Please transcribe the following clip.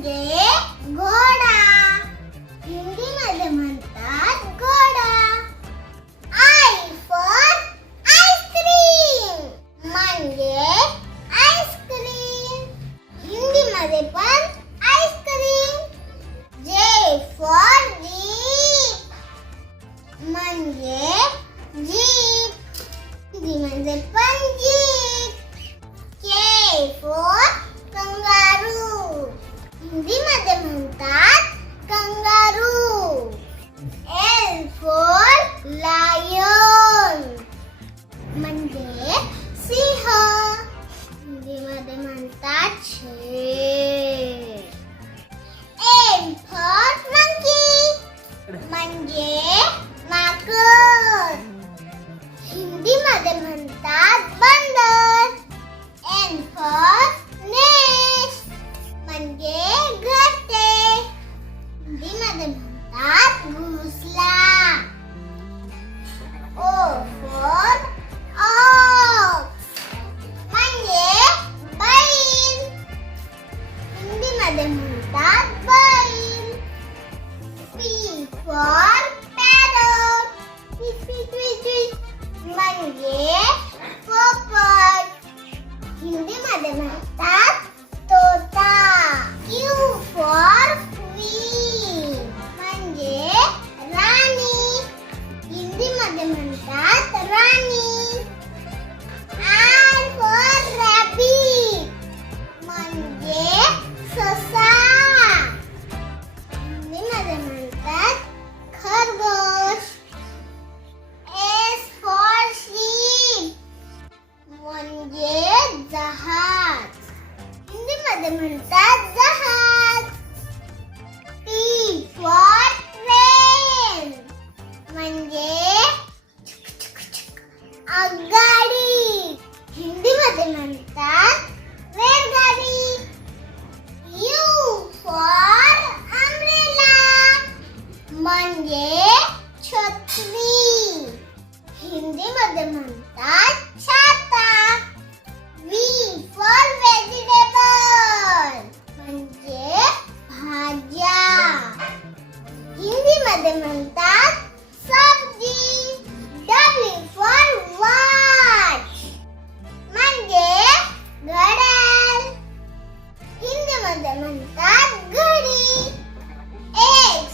म्हणजे घोडा. हिंदीमध्ये म्हणतात घोडा. आय फॉर आईस्क्रीम म्हणजे आईस्क्रीम. हिंदीमध्ये पण आईस्क्रीम. जे फॉर जीप म्हणजे जीप. हिंदीमध्ये पण जीप. K for kangaroo. हिंदीमध्ये म्हणतात कंगारू. एल फॉर लायन म्हणजे सिंह. हिंदीमध्ये म्हणतात शेर. एम फॉर मंकी म्हणजे माकड. हिंदीमध्ये म्हणतात बंदर. एन फॉर नेस्ट म्हणजे घरटे. हिंदीमध्ये म्हणतात घोसला. ओ फॉर ऑक्स म्हणजे बैल. हिंदीमध्ये म्हणतात बैल. पी फॉर पॅरट म्हणजे पोपट. हिंदीमध्ये म्हणतात तोता. क्यू फॉर क्वीन म्हणजे राणी. हिंदीमध्ये म्हणतात राणी. आर फॉर रॅबिट म्हणजे ससा. हिंदीमध्ये म्हणतात खरगोश. एस फॉर शिप म्हणजे जहाज. हिंदीमध्ये म्हणतात जहाज. टी फॉर ट्रेन म्हणजे आगगाडी. हिंदीमध्ये म्हणतात रेलगाडी. यू फॉर अम्ब्रेला म्हणजे छत्री. हिंदीमध्ये म्हणतात छाता. व्ही फॉर व्हेजिटेबल म्हणजे भाज्या. हिंदीमध्ये म्हणतात सब्जी. डब्ल्यू फॉर वॉच म्हणजे घड्याळ. हिंदीमध्ये म्हणतात घडी. एक्स